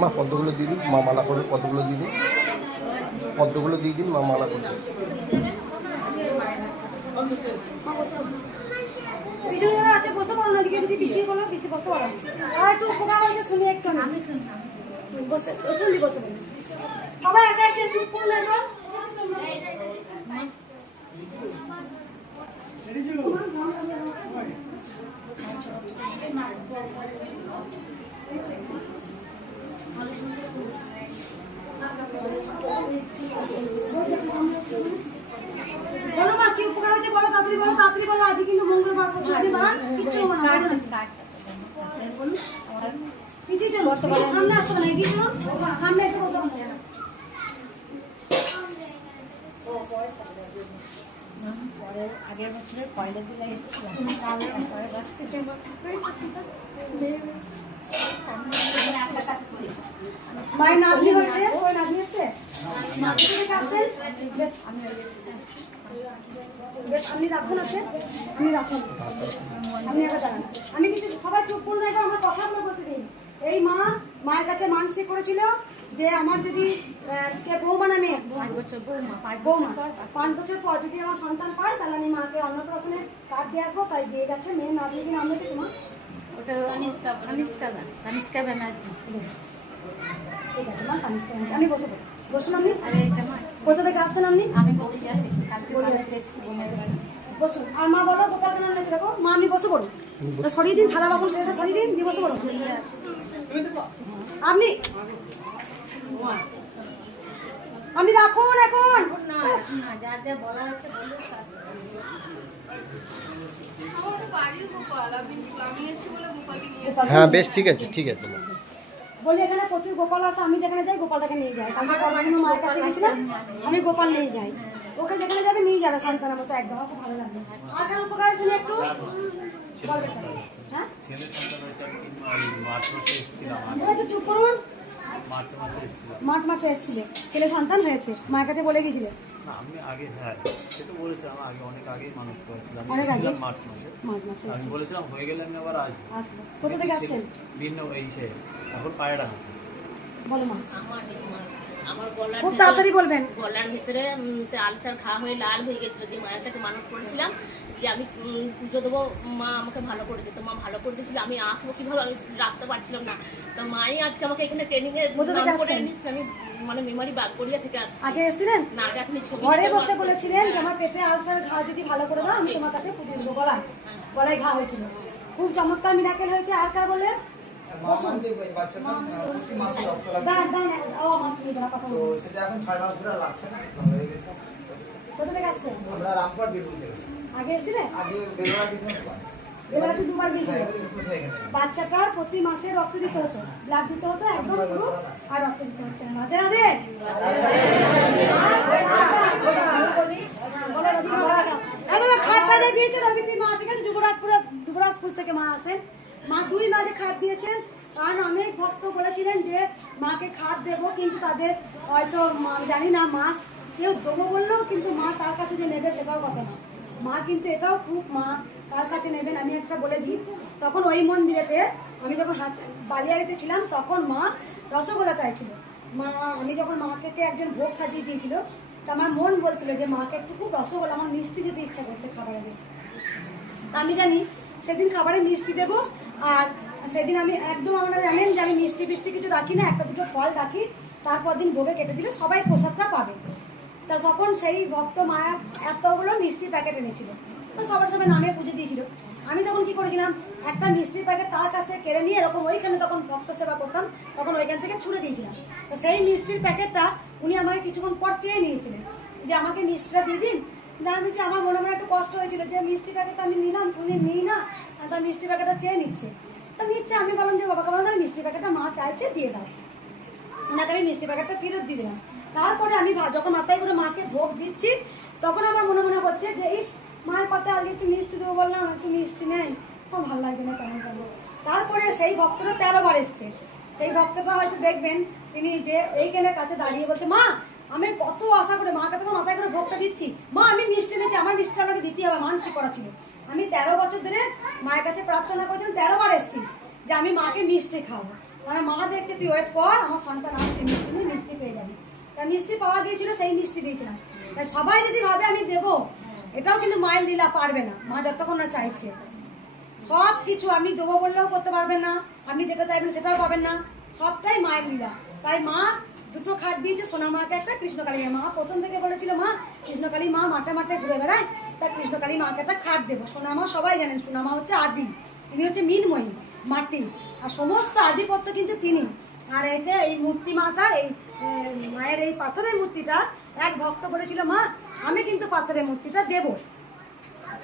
মা পদ্মগুলো দিয়ে দিন, মা মালা করে পদ্মগুলো দিয়ে দিন, পদ্মগুলো দিয়ে দিন, মা মালা করে। সবাই একা একা চুপ করে লাগবে। বলো মা কি উপকার হয়েছে, বলো তাড়াতাড়ি বলো, তাড়াতাড়ি বলো। আজকে কিন্তু মঙ্গলবার, প্রচুর বাড়ান কিচ্ছু হবে না। পিছিয়ে চলো, সামনে আসতে হবে না, এগিয়ে চলো, সামনে এসে বলতে হবে। আগের বছরে পয়লা জুলাই এসেছিলাম, পরের বছর থেকে মায়ের নাতনি হয়েছে, ওই নাতনি এসছে, বেশ আপনি রাখুন, আছে আপনি রাখুন, আপনি এবার দাঁড়ান। আমি কিছু সবাই চুপ করুন, এবার আমার কথাগুলো বলতে দিন। এই মা মায়ের কাছে মানসিক করেছিল যে আমার যদি বৌমা নামে বৌমা 5 বছর পর যদি আমার সন্তান পায় তাহলে আমি মাকে অন্নপ্রাশনের কার্ড দিয়ে আসবো। তাই দিয়ে গেছে। মেয়ের নাতনি কি নাম রেখেছো মা? ওটা তানিষ্কা ব্যানার্জি। ঠিক আছে মা, তানিষ্কা ব্যানার্জি। আপনি বসে পড়ুন, বসুন। আপনি কোথা থেকে আসছেন? আপনি? আমি বসুন। আর মা বলো গোপাল কেন নেই দেখো মা, আপনি বসে পড়ুন, সরিয়ে দিন, থালা বাসন সেটা সরিয়ে দিন, দিয়ে বসে পড়ুন। আপনি আপনি রাখুন এখন। যা যা বলা আছে বলুন। হ্যাঁ বেশ, ঠিক আছে, ঠিক আছে। বলি এখানে প্রচুর গোপাল আছে, আমি যেখানে যাই গোপালটাকে নিয়ে যাই। কালকে কর্মদিন মায়ের কাছে গেছিলাম, আমি গোপাল নিয়ে যাই। ওকে যেখানে যাবে নিয়ে যাবে সন্তানের মতো, একদম খুব ভালো লাগবে। আর কেন উপকার শুনে একটু হ্যাঁ একটু চুপ করুন। মার্চ মাসে এসেছিলে, ছেলে সন্তান হয়েছে, মায়ের কাছে বলে গিয়েছিলে? আমি আগে হ্যাঁ সেটা বলেছিলাম, আগে অনেক আগেই মানত করেছিলাম, অনেক আগে মার্চ মাসে আমি বলেছিলাম হয়ে গেলে আমি আবার আসবো। কোথা থেকে আসছেন? ভিন্ন এই সে এখন পায়রা। বলো মা। আমার গলার খুব তাড়াতাড়ি বলবেন। গলার ভিতরে আলসার ঘা হয়ে লাল হয়ে গেছিল, দিয়ে মায়ের কাছে মানত করেছিলাম যে আমি পুজো দেবো, মা আমাকে ভালো করে দিত। মা ভালো করে দিয়েছিল, আমি আসবো কিভাবে, আমি রাস্তা পাচ্ছিলাম না। তো মাই আজকে আমাকে এখানে ট্রেনিং এ করে নিচ্ছে। আমি মানে মেমারি বাগড়িয়া থেকে আসছি। আগে এসেছিলেন? না, আগে আসলে ছবি ঘরে বসে বলেছিলেন যে আমার পেটে আলসার ঘা যদি ভালো করে দাও আমি তোমার কাছে পুজো দেবো। গলায় ঘা হয়েছিল, খুব চমৎকার মিরাকেল হয়েছে। আর কার বলে? কোথা থেকে আসছেন? আগে এসেছিলেন? বেলাতে দুবার গিয়েছিলেন। বাচ্চাটার প্রতি মাসে রক্ত দিতে হতো, ব্লাড দিতে হতো একদম পুরো, আর রক্ত দিতে হচ্ছে না। রাধে রাধে। খাটটা দিয়েছে রবীন্দ্র মা, ঠিক আছে? যুবরাজপুর থেকে মা আসেন। মা 2 মাকে খাট দিয়েছেন। কারণ অনেক ভক্ত বলেছিলেন যে মাকে খাট দেবো, কিন্তু তাদের হয়তো জানি না মাস কেউ দেবো বললেও কিন্তু মা তার কাছে যে নেবে সেটাও কথা না। মা কিন্তু এটাও খুব, মা কার কাছে নেবেন আমি একটা বলে দিই। তখন ওই মন্দিরেতে আমি যখন বালিয়াড়িতে ছিলাম তখন মা রসগোল্লা চাইছিল। মা আমি যখন মাকে একজন ভোগ সাজিয়ে দিয়েছিল, তো আমার মন বলছিল যে মাকে একটু খুব রসগোল্লা, আমার মিষ্টি দিতে ইচ্ছা করছে খাবারে দিয়ে। আমি জানি সেদিন খাবারে মিষ্টি দেবো। আর সেদিন আমি একদম, আপনারা জানেন যে আমি মিষ্টি ফিষ্টি কিছু রাখি না, 1-2 ফল রাখি, তারপর দিন ভোগে কেটে দিলে সবাই প্রসাদটা পাবে। তা তখন সেই ভক্ত মায়া এতগুলো মিষ্টির প্যাকেট এনেছিল, সবার সবাই নামে পুজো দিয়েছিল। আমি তখন কি করেছিলাম, একটা মিষ্টির প্যাকেট তার কাছ থেকে কেড়ে নিয়ে এরকম ওইখানে তখন ভক্ত সেবা করতাম, তখন ওইখান থেকে ছুড়ে দিয়েছিলাম। তো সেই মিষ্টির প্যাকেটটা উনি আমাকে কিছুক্ষণ পর চেয়ে নিয়েছিলেন যে আমাকে মিষ্টিটা দিয়ে দিন, না আমি যে আমার মনে মনে একটু কষ্ট হয়েছিল যে মিষ্টি প্যাকেট আমি নিলাম, উনি নিই না, তার মিষ্টি প্যাকেটটা চেয়ে নিচ্ছে। তা নিচ্ছে, আমি বললাম যে বাবাকে বললাম তাহলে মিষ্টি প্যাকেটটা মা চাইছে দিয়ে দাও, ওনাকে আমি মিষ্টি প্যাকেটটা ফেরত দিয়ে দিলাম। তারপরে আমি যখন মাথায় করে মাকে ভোগ দিচ্ছি তখন আমার মনে মনে হচ্ছে যে ইস মায়ের পাতে আগে একটু মিষ্টি দেবো, বললাম একটু মিষ্টি নেই, খুব ভালো লাগবে না কেমন কেমন। তারপরে সেই ভক্তটা 13 বার এসছে। সেই ভক্তটা হয়তো দেখবেন তিনি যে এইখানে কাছে দাঁড়িয়ে বলছে মা আমি কত আশা করে মাকে তো মাথায় করে ভোগটা দিচ্ছি, মা আমি মিষ্টি নিয়েছি, আমার মিষ্টি আমাকে দিতে হবে, মানসিক করা ছিল। আমি 13 বছর ধরে মায়ের কাছে প্রার্থনা করেছিলাম, 13 বার এসেছি যে আমি মাকে মিষ্টি খাবো। মানে মা দেখছে তুই ওয়েট কর, আমার সন্তান আসছে, মিষ্টি নিয়ে মিষ্টি পেয়ে যাবি। তা মিষ্টি পাওয়া গিয়েছিল, সেই মিষ্টি দিয়েছিলাম। তাই সবাই যদি ভাবে আমি দেবো, এটাও কিন্তু মায়ের লীলা, পারবে না মা যতক্ষণ না চাইছে। সব কিছু আপনি দেবো বললেও করতে পারবেন না, আপনি যেটা চাইবেন সেটাও পাবেন না, সবটাই মায়ের লীলা। তাই মা দুটো খাট দিয়েছে, সোনা মাকে একটা, কৃষ্ণকালী মা প্রথম থেকে বলেছিল মা কৃষ্ণকালী মা মাঠে মাঠে ঘুরে বেড়ায়, তাই কৃষ্ণকালী মাকে একটা খাট দেবো। সোনা মা সবাই জানেন, সোনা মা হচ্ছে আদি, তিনি হচ্ছে মিনময়ী মাটি, আর সমস্ত আধিপত্য কিন্তু তিনি। আর এটা এই মূর্তি মাটা, এই মায়ের এই পাথরের মূর্তিটা এক ভক্ত বলেছিল মা আমি কিন্তু পাথরের মূর্তিটা দেবো।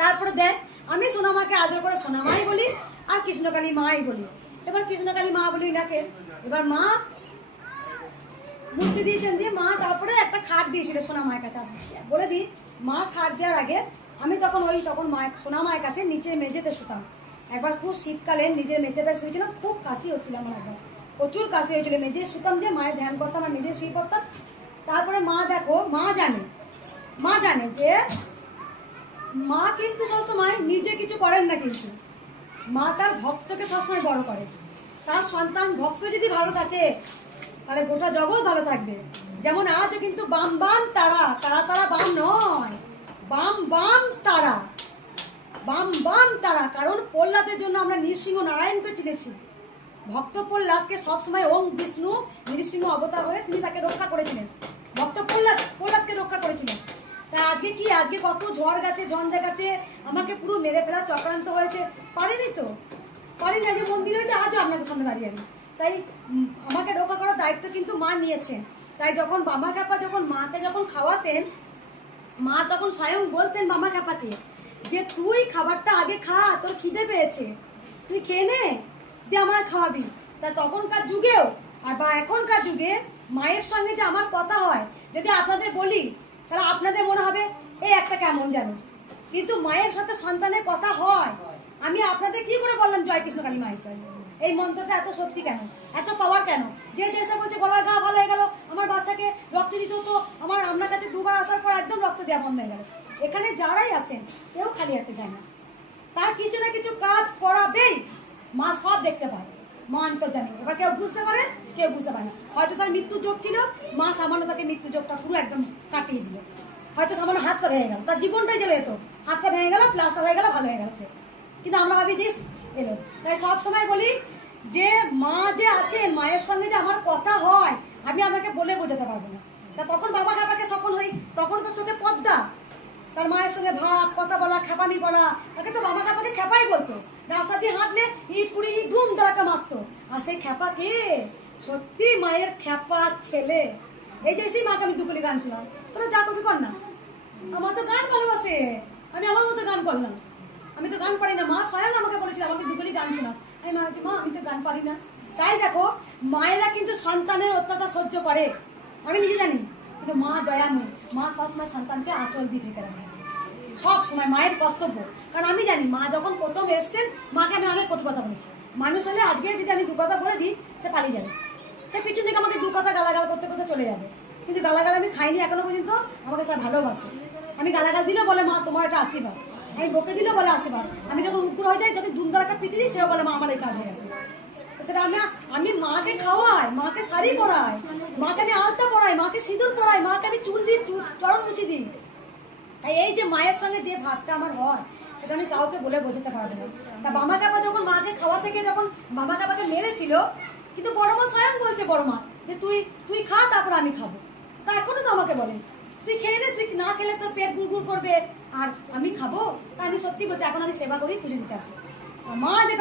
তারপরে দেখ আমি সোনামাকে আদর করে সোনামাই বলি আর কৃষ্ণকালী মাই বলি। এবার কৃষ্ণকালী মা বলি নাকে, এবার মা মূর্তি দিয়েছেন, দিয়ে মা তারপরে একটা খাট দিয়েছিল সোনা মায়ের কাছে। বলে দিই মা খাট দেওয়ার আগে আমি তখন মায়ের সোনা মায়ের কাছে নিচে মেঝেতে শুতাম। একবার খুব শীতকালে নিজের মেঝেটা শুয়েছিলাম, খুব কাশি হচ্ছিল আমার, একবার প্রচুর কাশি হয়েছিল, মেঝে শুতাম যে মায়ের ধ্যান করতাম আর মেঝে শুয়ে পড়তাম। তারপরে মা দেখো মা জানে যে মা কিন্তু সবসময় নিজে কিছু করেন না, কিন্তু মা তার ভক্তকে সবসময় বড় করে। তার সন্তান ভক্ত যদি ভালো থাকে তাহলে গোটা জগৎ ভালো থাকবে। যেমন আজও কিন্তু বাম বাম তারা, তারা তারা বাম নয়, বাম বাম তারা, বাম বাম তারা। কারণ প্রহ্লাদের জন্য আমরা নৃসিংহ নারায়ণকে চিনেছি। ভক্ত প্রহ্লাদকে সবসময় ওম বিষ্ণু নৃসিংহ অবতার হয়ে তিনি তাকে রক্ষা করেছিলেন। ভক্ত প্রহ্লাদকে রক্ষা করেছিলেন। তা আজকে কি, আজকে কত ঝড় গেছে, ঝঞ্ঝা গেছে, আমাকে পুরো মেরে ফেলা চক্রান্ত হয়েছে, পারিনি তো, পারিনি। আজকে মন্দির হয়েছে, আজও আপনাদের সামনে দাঁড়িয়ে আমি। তাই আমাকে রক্ষা করার দায়িত্ব কিন্তু মা নিয়েছেন। তাই যখন বাবা খ্যাপা যখন মাকে যখন খাওয়াতেন, মা তখন স্বয়ং বলতেন বাবা খ্যাপাকে যে তুই খাবারটা আগে খা, তোর খিদে পেয়েছে, তুই খেয়ে নে, দিয়ে আমায় খাওয়াবি। তা তখনকার যুগেও আর বা এখনকার যুগে মায়ের সঙ্গে যে আমার কথা হয়, যদি আপনাদের বলি তাহলে আপনাদের মনে হবে এই একটা কেমন যেন, কিন্তু মায়ের সাথে সন্তানের কথা হয়। আমি আপনাদের কি করে বললাম জয় কৃষ্ণকালী মায়ের জয়, এই মন্ত্রটা এত শক্তি কেন, এত পাওয়ার কেন? যে দেশে বলছে গলার ঘা ভালো হয়ে গেল, আমার বাচ্চাকে রক্ত দিতে হতো, আপনার কাছে 2 বার আসার পর একদম রক্ত দেওয়া বন্ধ হয়ে গেল। এখানে যারাই আসেন কেউ খালি হাতে যায় না, তার কিছু না কিছু কাজ করাবেই। মা সব দেখতে পায়, মা অন্তর্জামী। এবার কেউ বুঝতে পারে, কেউ বুঝতে পারে না। হয়তো তার মৃত্যু যোগ ছিল, মা সামান্য তাকে মৃত্যু যোগটা পুরো একদম কাটিয়ে দিল। হয়তো সামান্য হাতটা ভেঙে গেল, তার জীবনটাই চলে যেত, হাতটা ভেঙে গেল, প্লাস্টার হয়ে গেল, ভালো হয়ে গেছে। কিন্তু আমরা ভাবি দিস এলো। তাই সব সময় বলি যে মা যে আছেন, মায়ের সঙ্গে যে আমার কথা হয় আমি আপনাকে বলে বোঝাতে পারবো না। তা তখন বাবা খাপাকে সফল হই, তখন তো চোখে পদ্মা, তার মায়ের সঙ্গে ভাব কথা বলা, খেপামি বলা, তাকে তো বাবা খাপাকে খেপাই বলতো। রাস্তা দিয়ে হাঁটলে ইট পুড়ি ধুম দাঁড়াকে মারতো। আর সেই খেপা কে? সত্যি মায়ের খেপা ছেলে। এই যে সেই মাকে আমি দুগুলি গান শোনাম, তোরা যা করবি কর না, আমার তো গান ভালোবাসে, আমি আমার মতো গান করলাম। আমি তো গান পারি না, মা স্বয়ং আমাকে বলেছিল আমাকে দুগুলি গান শোনাস। আমি মা মা আমি তো গান পারি না। তাই দেখো মায়েরা কিন্তু সন্তানের অত্যাচার সহ্য করে, আমি নিজে জানি, কিন্তু মা দয়াময়ী, মা সবসময় সন্তানকে আঁচল দিয়ে থেকে রাখে, সব সময় মায়ের কর্তব্য। কারণ আমি জানি মা যখন প্রথম এসছেন মাকে আমি অনেক কটু কথা বলেছি। মানুষ হলে আজকে যদি আমি 2 কথা বলে দিই সে পালিয়ে যাবে, সে পিছন থেকে আমাকে 2 কথা গালাগাল করতে করতে চলে যাবে। কিন্তু গালাগাল আমি খাইনি এখনো পর্যন্ত, আমাকে সে ভালোবাসে। আমি গালাগাল দিলেও বলে মা তোমার এটা আশীর্বাদ, আমি বকে দিলেও বলে আশীর্বাদ। আমি যখন উগ্র হয়ে যাই, যদি দুমদারাকে পিটি দিই, সেও বলে মা আমার এই কাজ হয়ে গেছে। সেটা আমি মাকে খাওয়াই, মাকে শাড়ি পরাই, মাকে আমি আলতা পরাই, মাকে সিঁদুর পরাই, মাকে আমি চুল দিই, চরণ মুছি দিই। তাই এই যে মায়ের সঙ্গে যে ভাবটা আমার হয় সেটা আমি কাউকে বলে বোঝাতে পারবো না। তা বাবা কাপা যখন মাকে খাওয়া থেকে যখন বাবা কাপাকে মেরেছিল, কিন্তু বড় মা স্বয়ং বলছে বড় মা যে তুই খা তারপর আমি খাবো। তা এখনো তো আমাকে বলে তুই খেয়ে নে, তুই না খেলে তোর পেট গুড়গুড় করবে আর আমি খাবো। তা আমি সত্যি বলছি, এখন আমি সেবা করি, পুজো দিতে আসি। মা যেটা